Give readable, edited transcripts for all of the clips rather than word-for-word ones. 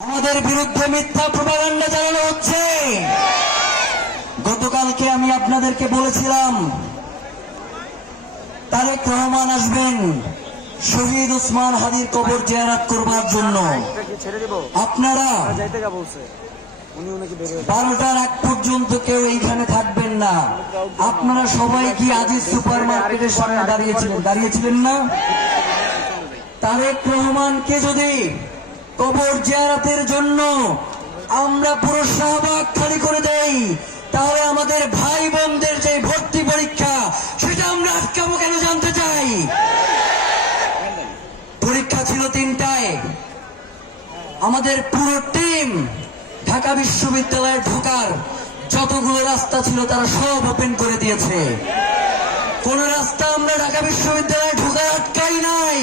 আমাদের বিরুদ্ধে মিথ্যা প্রপাগান্ডা চালানো হচ্ছে। গতকালকে আমি আপনাদেরকে বলেছিলাম তারেক রহমান আসবেন শহীদ ওসমান হাদির কবর জিয়ারত করবার জন্য। আপনারা 12টার আগ পর্যন্ত কেউ এইখানে থাকবেন না। আপনারা সবাই কি আজিজ সুপার মার্কেটের সামনে দাঁড়িয়েছিলেন না? তারেক রহমানকে যদি কবর জিয়ারতের জন্য আমরা পুরো শাহবাগ খালি করে দেই, তাহলে আমাদের ভাই বোনদের যে ভর্তি পরীক্ষা সেটা আমরা আটকাবো কেন জানতে চাই। পরীক্ষা ছিল 3টায়। আমাদের পুরো টিম ঢাকা বিশ্ববিদ্যালয়ে ঢোকার যতগুলো রাস্তা ছিল তারা সব ওপেন করে দিয়েছে। কোন রাস্তা আমরা ঢাকা বিশ্ববিদ্যালয়ে ঢোকার আটকাই নাই।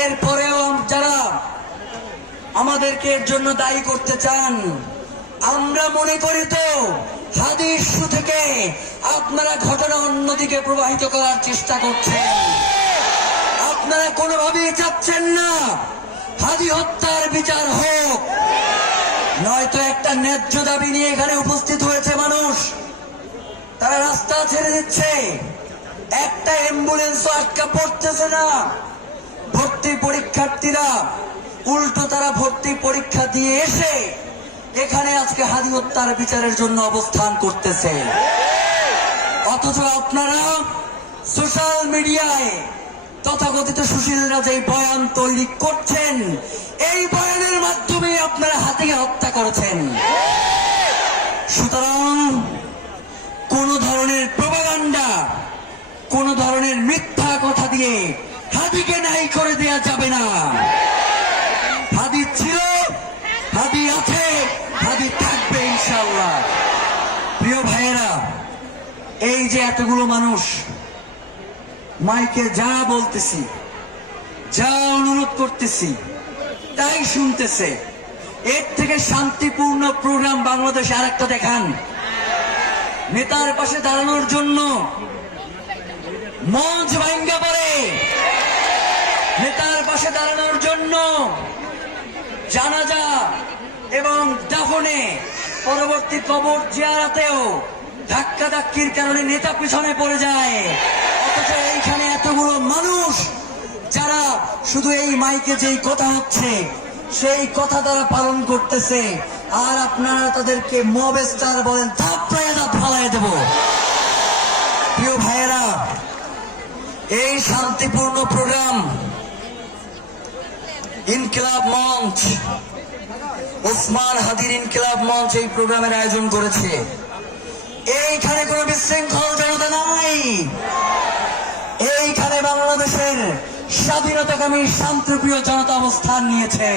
এরপরেও যারা আমাদেরকে এর জন্য দায়ী করতে চান, আমরা মনে করি তো হাদি ইস্যু থেকে আপনারা ঘটনা অন্যদিকে প্রবাহিত করার চেষ্টা করছেন। আপনারা কোনোভাবেই চাচ্ছেন না হাদি হত্যার বিচার হোক। নয়তো একটা ন্যায্য দাবি নিয়ে এখানে উপস্থিত হয়েছে মানুষ, তারা রাস্তা ছেড়ে দিচ্ছে, একটা অ্যাম্বুলেন্সও আটকা পড়তেছে না। ভর্তি পরীক্ষার্থীরা উল্টো তারা ভর্তি পরীক্ষা দিয়ে এসে এখানে আজকে হাদি হত্যার বিচারের জন্য অবস্থান করতেছে। অথচ আপনারা সোশ্যাল মিডিয়ায় তথাকথিত সুশীলরা যে বয়ান তৈরি করছেন, এই বয়ানের মাধ্যমে আপনারা হাদিকে হত্যা করেছেন। সুতরাং কোন ধরনের প্রপাগান্ডা, কোন ধরনের মিথ্যা কথা দিয়ে হাদিকে নাই করে দেয়া যাবে না। হাদি ছিল, হাদি আছে, হাদি থাকবে ইনশাআল্লাহ। প্রিয় ভাইয়েরা, এই যে এতগুলো মানুষ মাইকে যা বলতেছি, যা অনুরোধ করতেছি তাই শুনতেছে, এর থেকে শান্তিপূর্ণ প্রোগ্রাম বাংলাদেশে আরেকটা দেখান। নেতার পাশে দাঁড়ানোর জন্য মঞ্চ ভাঙ্গা পড়ে, নেতার পাশে দাঁড়ানোর জন্য জানাজা এবং দাফনে পরবর্তী কবর জিয়ারতেও ধাক্কাধাক্কির কারণে নেতা পিছনে পড়ে যায়। অথচ এইখানে এতগুলো মানুষ যারা শুধু এই মাইকে যেই কথা হচ্ছে সেই কথা তারা পালন করতেছে, আর আপনারা তাদেরকে মব স্টার বলেন, থাপড়ায় ফালাই দেব। প্রিয় ভাইয়েরা, এই শান্তিপূর্ণ প্রোগ্রাম ইনকিলাব মঞ্চ, ওসমান হাদির ইনকিলাব মঞ্চ এই প্রোগ্রামের আয়োজন করেছে। এইখানে কোন বিশৃঙ্খল জনতা নাই। এইখানে বাংলাদেশের স্বাধীনতাকামী শান্তিপ্রিয় জনতা অবস্থান নিয়েছে।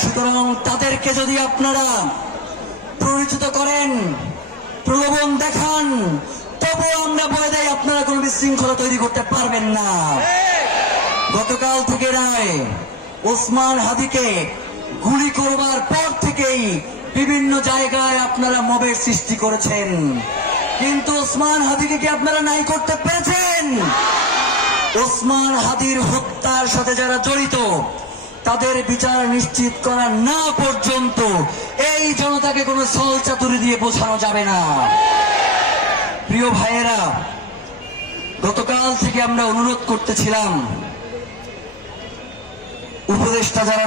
সুতরাং তাদেরকে যদি আপনারা পরিচিত করেন, প্রলোভন দেখান, তবুও আমরা বলে দেই আপনারা কোন বিশৃঙ্খলা তৈরি করতে পারবেন না। গতকাল থেকে নয়, ওসমান হাদিকে গুলি করবার পর থেকেই বিভিন্ন জায়গায় আপনারা মবের সৃষ্টি করেছেন, কিন্তু ওসমান হাদিকে কি আপনারা নাই করতে পেরেছেন? ওসমান হাদির হত্যার সাথে যারা জড়িত তাদের বিচার নিশ্চিত করা না পর্যন্ত এই জনতাকে কোনো ছল চাতুরি দিয়ে বোঝানো যাবে না। প্রিয় ভাইয়েরা, গতকাল থেকে আমরা অনুরোধ করতেছিলাম উপদেষ্টা যারা